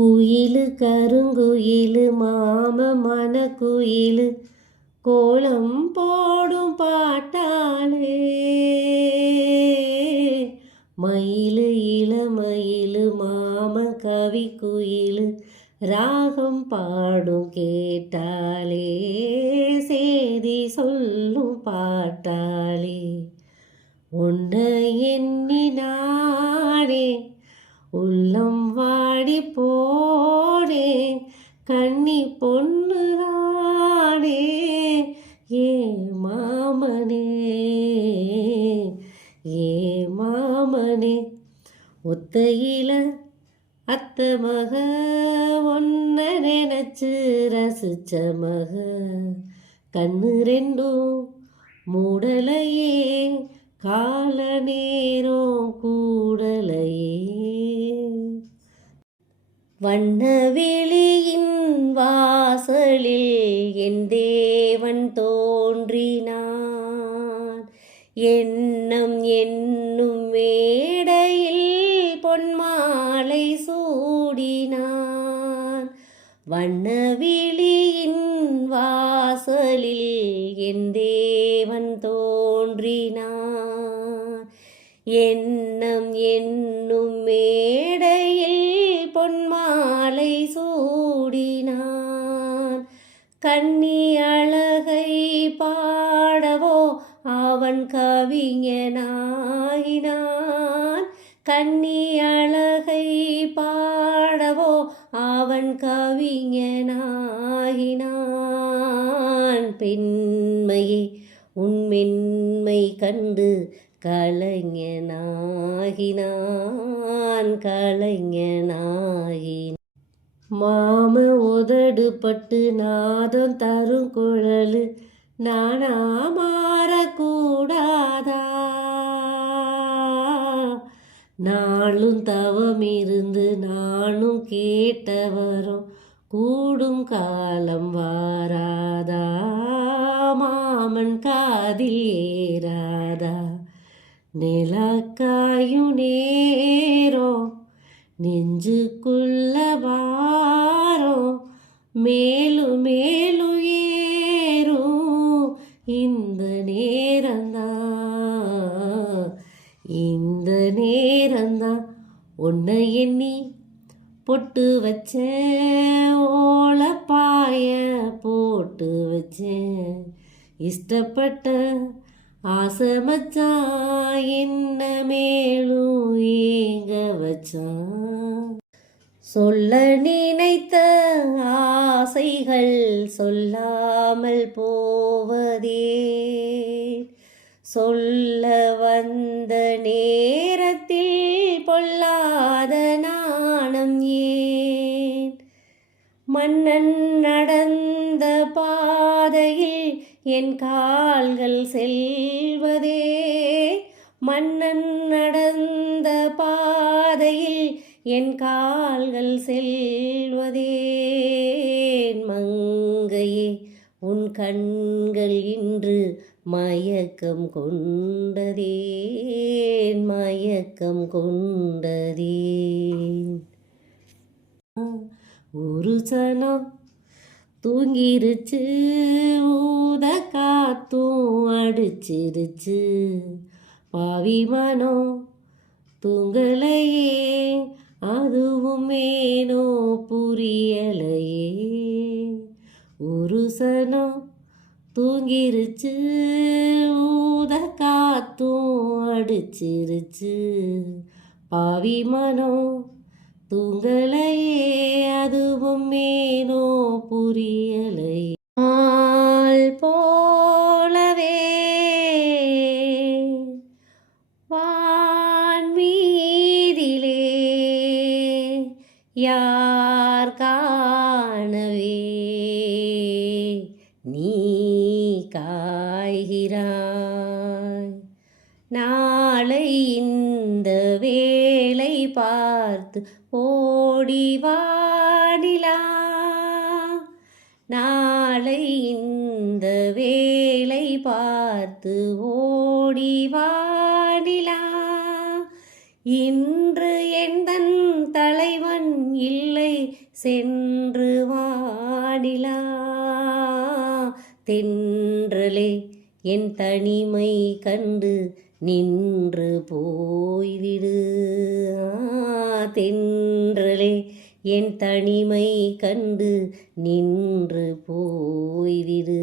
குயிலு கருங்குயிலு மாம குயிலு கோலம் போடும் பாட்டாளே. மயிலு இளமயிலு மாம கவி குயிலு ராகம் பாடும் கேட்டாலே. சேதி சொல்லும் பாட்டாளே. உன்னை எண்ணினானே உள்ளம் வாடி போனே. கன்னி பொண்ணுதானே ஏ மாமனே ஏ மாமனே. ஒத்தையில அத்த மக ஒன்ன நினைச்சு ரசிச்ச மக. கண்ணு ரெண்டும் மூடலையே கால நேரம் கூடலையே. வண்ணவெளியின் வாசலில் என் தேவன் தோன்றினான். எண்ணம் என்னும் மேடையில் பொன்மாலை சூடினான். வண்ணவெளியின் வாசலில் என் தேவன் தோன்றினான். எண்ணம் என்னும் மேடையில் பொன்மாலை சூடினான். கன்னி அழகை பாடவோ அவன் கவிஞனாயினான். கன்னி அழகை பாடவோ அவன் கவிஞனாயினான். பெண்மையே உன் மென்மை கண்டு கலைஞனாகினான் கலைஞனாகினான். மாம உதடு பட்டு நாதம் தரும் குழலு நானா மாறக்கூடாதா. நாளும் தவம் இருந்து நானும் கேட்டவரும் கூடும் காலம் வாராதா. மாமன் காதில் ஏறாதா. நிலக்காயும் நேரம் நெஞ்சுக்குள்ள வாரம் மேலும் மேலும் ஏறும் இந்த நேரந்தான் இந்த நேரந்தான். உன்னை எண்ணி பொட்டு வச்சேன் ஓலப்பாய போட்டு வச்சேன். இஷ்டப்பட்ட ஆசை மச்சான் என்ன மேலும் ஏங்க வச்சான். சொல்ல நினைத்த ஆசைகள் சொல்லாமல் போவதே. சொல்ல வந்த நேரத்தில் பொல்லாத நாணம் ஏன். மன்னன் நடந்த பாதையில் என் கால்கள் செல்வதே. மன்னன் நடந்த பாதையில் என் கால்கள் செல்வதே. மங்கையே உன் கண்கள் இன்று மயக்கம் கொண்டதே மயக்கம் கொண்டதே. ஒரு சனம் தூங்கிருச்சு ஊத காத்தும் அடிச்சிருச்சு. பாவி மனம் தூங்கலையே அதுவும் ஏனோ புரியலையே. ஒரு சனம் தூங்கிருச்சு ஊத காத்தும் அடிச்சிருச்சு. பாவி மனம் தூங்கலையே அதுவும் ஏனோ புரியலை. ஆள் போலவே வான்மீதிலே யார் காணவே நீ காய்கிறாய். நாளை இந்த வேளை பார்த்து ஓடி வாடிலா. நாளை இந்த வேளை பார்த்து ஓடி வாடிலா. இன்று எந்தன் தலைவன் இல்லை சென்று வாடிலா தென்றலே என் தனிமை கண்டு நின்று போய்விடு தென்றலே என் தனிமை கண்டு நின்று போய்விடு.